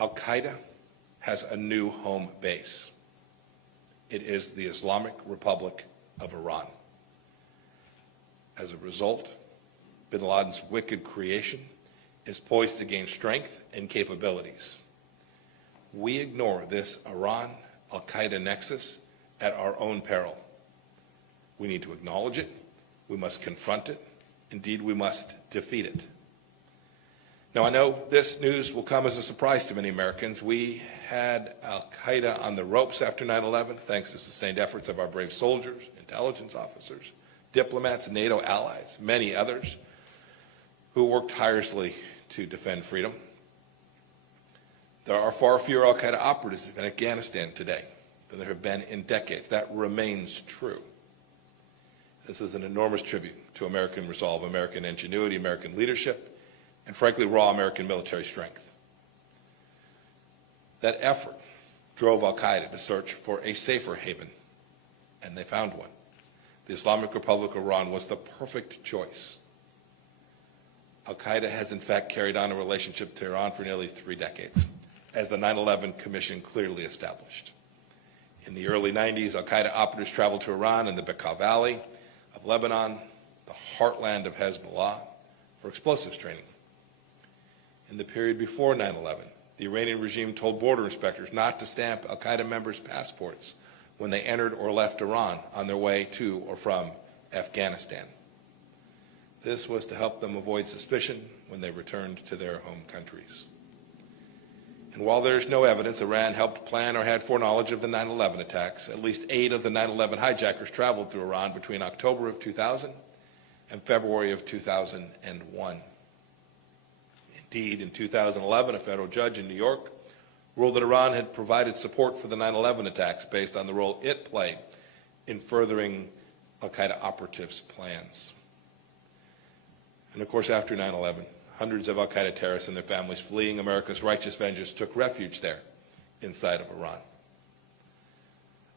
Al-Qaeda has a new home base. It is the Islamic Republic of Iran. As a result, bin Laden's wicked creation is poised to gain strength and capabilities. We ignore this Iran-Al-Qaeda nexus at our own peril. We need to acknowledge it. We must confront it. Indeed, we must defeat it. Now, I know this news will come as a surprise to many Americans. We had Al-Qaeda on the ropes after 9/11, thanks to sustained efforts of our brave soldiers, intelligence officers, diplomats, NATO allies, many others who worked tirelessly to defend freedom. There are far fewer Al-Qaeda operatives in Afghanistan today than there have been in decades. That remains true. This is an enormous tribute to American resolve, American ingenuity, American leadership, and frankly, raw American military strength. That effort drove Al-Qaeda to search for a safer haven, and they found one. The Islamic Republic of Iran was the perfect choice. Al-Qaeda has in fact carried on a relationship to Iran for nearly 3 decades, as the 9/11 Commission clearly established. In the early 90s, Al-Qaeda operatives traveled to Iran and the Bekaa Valley of Lebanon, the heartland of Hezbollah, for explosives training. In the period before 9/11, the Iranian regime told border inspectors not to stamp Al-Qaeda members' passports when they entered or left Iran on their way to or from Afghanistan. This was to help them avoid suspicion when they returned to their home countries. And while there is no evidence Iran helped plan or had foreknowledge of the 9/11 attacks, at least 8 of the 9/11 hijackers traveled through Iran between October of 2000 and February of 2001. Indeed, in 2011, a federal judge in New York ruled that Iran had provided support for the 9/11 attacks based on the role it played in furthering Al-Qaeda operatives' plans. And of course, after 9/11, hundreds of Al-Qaeda terrorists and their families fleeing America's righteous vengeance took refuge there, inside of Iran.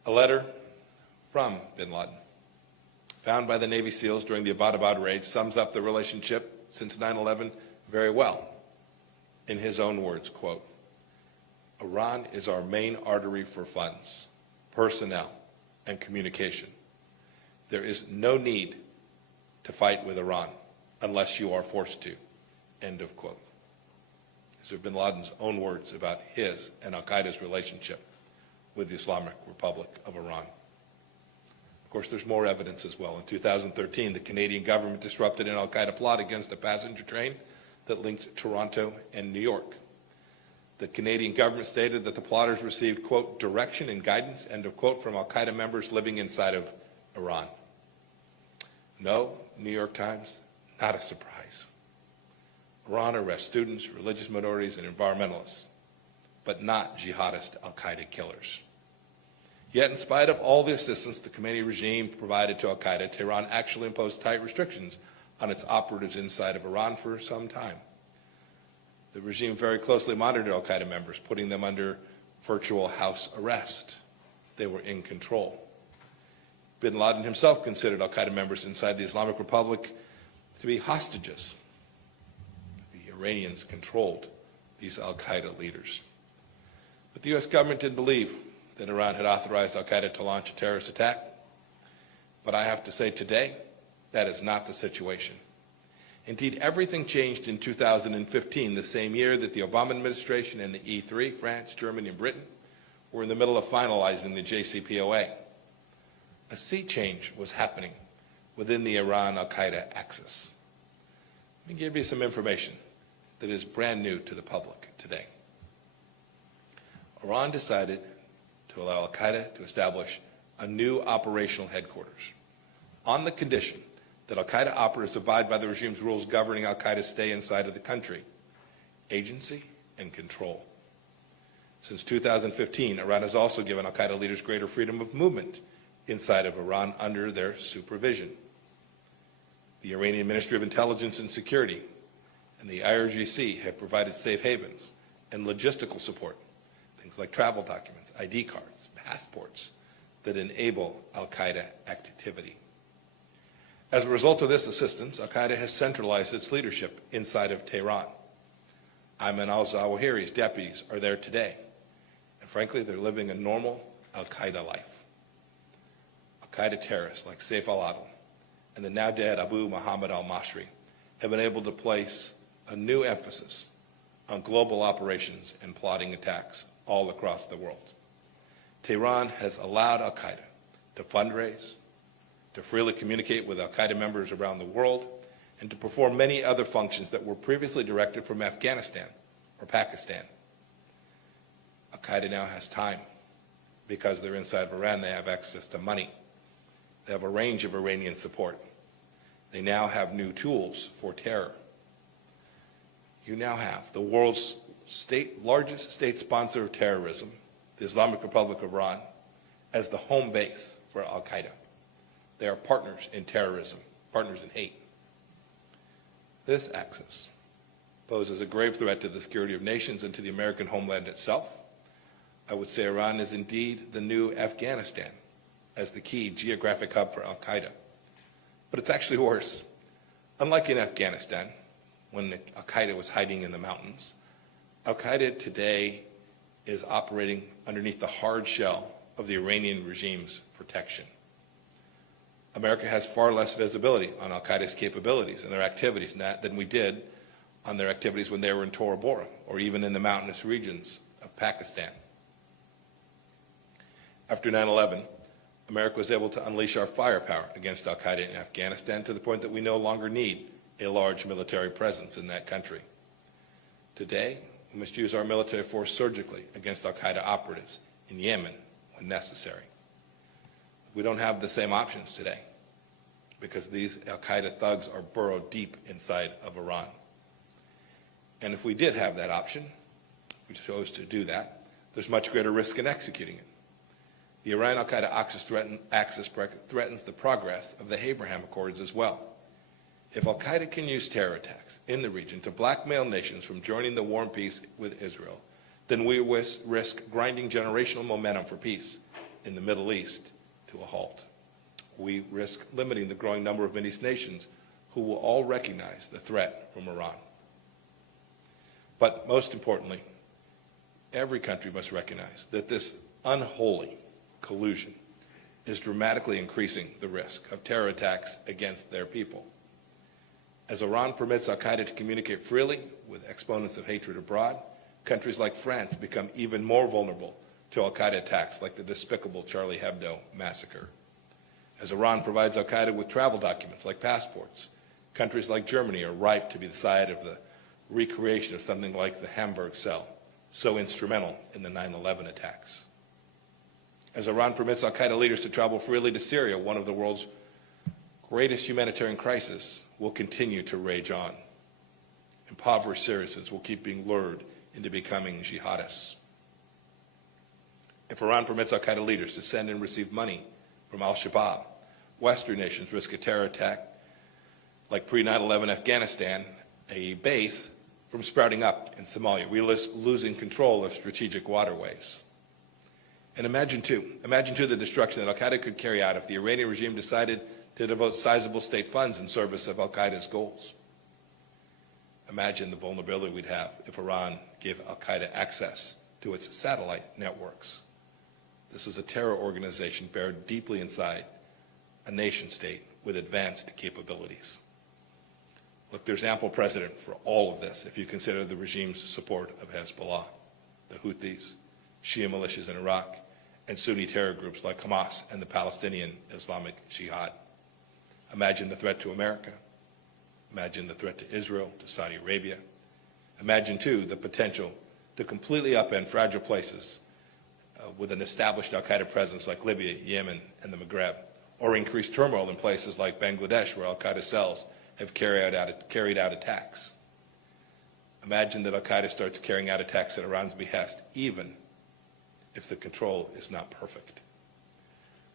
A letter from bin Laden, found by the Navy SEALs during the Abbottabad raid, sums up the relationship since 9/11 very well. In his own words, quote, "Iran is our main artery for funds, personnel, and communication. There is no need to fight with Iran unless you are forced to," end of quote. These are bin Laden's own words about his and Al-Qaeda's relationship with the Islamic Republic of Iran. Of course, there's more evidence as well. In 2013, the Canadian government disrupted an Al-Qaeda plot against a passenger train that linked Toronto and New York. The Canadian government stated that the plotters received, quote, "direction and guidance," end of quote, from Al-Qaeda members living inside of Iran. No, New York Times, not a surprise. Iran arrests students, religious minorities, and environmentalists, but not jihadist Al-Qaeda killers. Yet, in spite of all the assistance the Khomeini regime provided to Al-Qaeda, Tehran actually imposed tight restrictions on its operatives inside of Iran for some time. The regime very closely monitored Al-Qaeda members, putting them under virtual house arrest. They were in control. Bin Laden himself considered Al-Qaeda members inside the Islamic Republic to be hostages. The Iranians controlled these Al-Qaeda leaders. But the U.S. government didn't believe that Iran had authorized Al-Qaeda to launch a terrorist attack. But I have to say today, that is not the situation. Indeed, everything changed in 2015, the same year that the Obama administration and the E3, France, Germany, and Britain, were in the middle of finalizing the JCPOA. A sea change was happening within the Iran-Al-Qaeda axis. Let me give you some information that is brand new to the public today. Iran decided to allow Al-Qaeda to establish a new operational headquarters on the condition that Al-Qaeda operatives abide by the regime's rules governing Al-Qaeda's stay inside of the country, agency, and control. Since 2015, Iran has also given Al-Qaeda leaders greater freedom of movement inside of Iran under their supervision. The Iranian Ministry of Intelligence and Security and the IRGC have provided safe havens and logistical support, things like travel documents, ID cards, passports, that enable Al-Qaeda activity. As a result of this assistance, Al-Qaeda has centralized its leadership inside of Tehran. Ayman al-Zawahiri's deputies are there today. And frankly, they're living a normal Al-Qaeda life. Al-Qaeda terrorists like Saif al-Adil and the now dead Abu Muhammad al-Mashri have been able to place a new emphasis on global operations and plotting attacks all across the world. Tehran has allowed Al-Qaeda to fundraise, to freely communicate with Al-Qaeda members around the world, and to perform many other functions that were previously directed from Afghanistan or Pakistan. Al-Qaeda now has time. Because they're inside of Iran, they have access to money. They have a range of Iranian support. They now have new tools for terror. You now have the world's largest state sponsor of terrorism, the Islamic Republic of Iran, as the home base for Al-Qaeda. They are partners in terrorism, partners in hate. This axis poses a grave threat to the security of nations and to the American homeland itself. I would say Iran is indeed the new Afghanistan as the key geographic hub for Al-Qaeda. But it's actually worse. Unlike in Afghanistan, when Al-Qaeda was hiding in the mountains, Al-Qaeda today is operating underneath the hard shell of the Iranian regime's protection. America has far less visibility on Al-Qaeda's capabilities and their activities than we did on their activities when they were in Tora Bora or even in the mountainous regions of Pakistan. After 9/11, America was able to unleash our firepower against Al-Qaeda in Afghanistan to the point that we no longer need a large military presence in that country. Today, we must use our military force surgically against Al-Qaeda operatives in Yemen when necessary. We don't have the same options today because these Al-Qaeda thugs are burrowed deep inside of Iran. And if we did have that option, we chose to do that, there's much greater risk in executing it. The Iran-Al-Qaeda axis threatens the progress of the Abraham Accords as well. If Al-Qaeda can use terror attacks in the region to blackmail nations from joining the war and peace with Israel, then we risk grinding generational momentum for peace in the Middle East to a halt. We risk limiting the growing number of Middle East nations who will all recognize the threat from Iran. But most importantly, every country must recognize that this unholy collusion is dramatically increasing the risk of terror attacks against their people. As Iran permits Al-Qaeda to communicate freely with exponents of hatred abroad, countries like France become even more vulnerable to Al-Qaeda attacks like the despicable Charlie Hebdo massacre. As Iran provides Al-Qaeda with travel documents like passports, countries like Germany are ripe to be the site of the recreation of something like the Hamburg cell, so instrumental in the 9/11 attacks. As Iran permits Al-Qaeda leaders to travel freely to Syria, one of the world's greatest humanitarian crises will continue to rage on. Impoverished Syrians will keep being lured into becoming jihadists. If Iran permits Al-Qaeda leaders to send and receive money from Al-Shabaab, Western nations risk a terror attack like pre-9/11 Afghanistan, a base from sprouting up in Somalia. We risk losing control of strategic waterways. And imagine too the destruction that Al-Qaeda could carry out if the Iranian regime decided to devote sizable state funds in service of Al-Qaeda's goals. Imagine the vulnerability we'd have if Iran gave Al-Qaeda access to its satellite networks. This is a terror organization buried deeply inside a nation state with advanced capabilities. Look, there's ample precedent for all of this if you consider the regime's support of Hezbollah, the Houthis, Shia militias in Iraq, and Sunni terror groups like Hamas and the Palestinian Islamic Jihad. Imagine the threat to America. Imagine the threat to Israel, to Saudi Arabia. Imagine, too, the potential to completely upend fragile places with an established Al-Qaeda presence like Libya, Yemen, and the Maghreb, or increased turmoil in places like Bangladesh where Al-Qaeda cells have carried out attacks. Imagine that Al-Qaeda starts carrying out attacks at Iran's behest, even if the control is not perfect.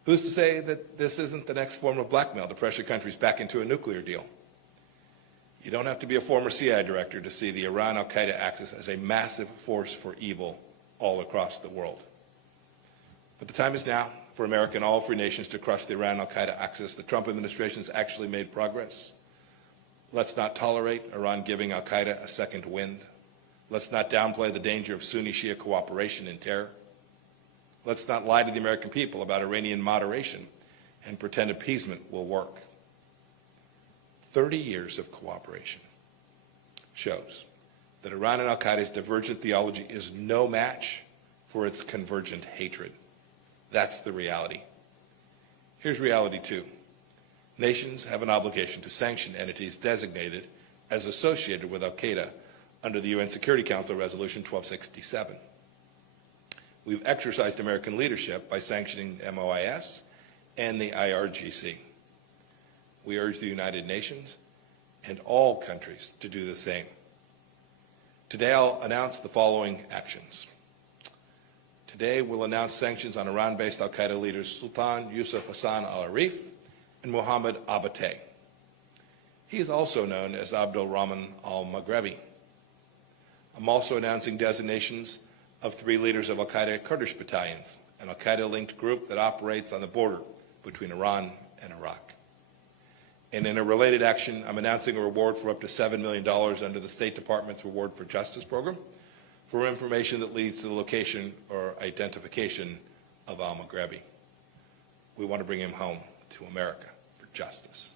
Who's to say that this isn't the next form of blackmail to pressure countries back into a nuclear deal? You don't have to be a former CIA director to see the Iran-Al-Qaeda axis as a massive force for evil all across the world. But the time is now for America and all free nations to crush the Iran-Al-Qaeda axis. The Trump administration has actually made progress. Let's not tolerate Iran giving Al-Qaeda a second wind. Let's not downplay the danger of Sunni-Shia cooperation in terror. Let's not lie to the American people about Iranian moderation and pretend appeasement will work. 30 years of cooperation shows that Iran and Al-Qaeda's divergent theology is no match for its convergent hatred. That's the reality. Here's reality two. Nations have an obligation to sanction entities designated as associated with Al-Qaeda under the UN Security Council Resolution 1267. We've exercised American leadership by sanctioning MOIS and the IRGC. We urge the United Nations and all countries to do the same. Today I'll announce the following actions. Today we'll announce sanctions on Iran-based Al-Qaeda leaders Sultan Yusuf Hassan al-Arif and Mohammed Abateh. He is also known as Abdul Rahman al-Maghrebi. I'm also announcing designations of 3 leaders of Al-Qaeda Kurdish battalions, an Al-Qaeda-linked group that operates on the border between Iran and Iraq. And in a related action, I'm announcing a reward for up to $7 million under the State Department's Reward for Justice program for information that leads to the location or identification of al-Maghrebi. We want to bring him home to America for justice.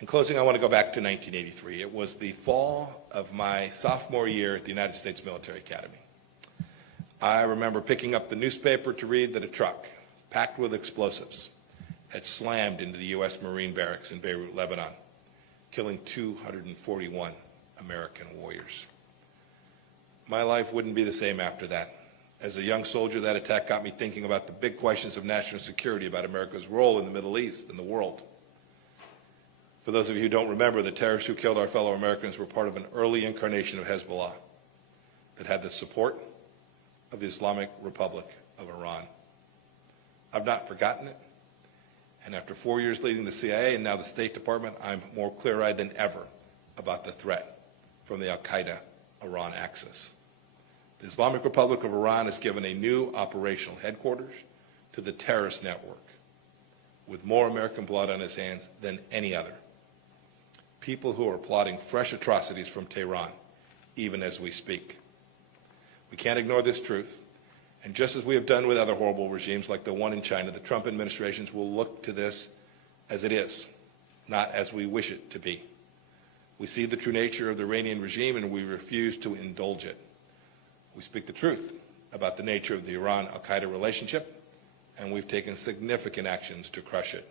In closing, I want to go back to 1983. It was the fall of my sophomore year at the United States Military Academy. I remember picking up the newspaper to read that a truck packed with explosives had slammed into the U.S. Marine barracks in Beirut, Lebanon, killing 241 American warriors. My life wouldn't be the same after that. As a young soldier, that attack got me thinking about the big questions of national security, about America's role in the Middle East and the world. For those of you who don't remember, the terrorists who killed our fellow Americans were part of an early incarnation of Hezbollah that had the support of the Islamic Republic of Iran. I've not forgotten it. And after 4 years leading the CIA and now the State Department, I'm more clear-eyed than ever about the threat from the Al-Qaeda-Iran axis. The Islamic Republic of Iran has given a new operational headquarters to the terrorist network with more American blood on its hands than any other. People who are plotting fresh atrocities from Tehran, even as we speak. We can't ignore this truth. And just as we have done with other horrible regimes like the one in China, the Trump administrations will look to this as it is, not as we wish it to be. We see the true nature of the Iranian regime and we refuse to indulge it. We speak the truth about the nature of the Iran-Al-Qaeda relationship, and we've taken significant actions to crush it.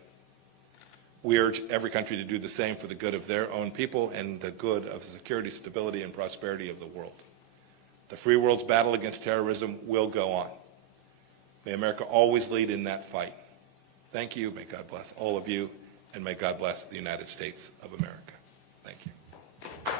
We urge every country to do the same for the good of their own people and the good of the security, stability, and prosperity of the world. The free world's battle against terrorism will go on. May America always lead in that fight. Thank you. May God bless all of you, and may God bless the United States of America. Thank you.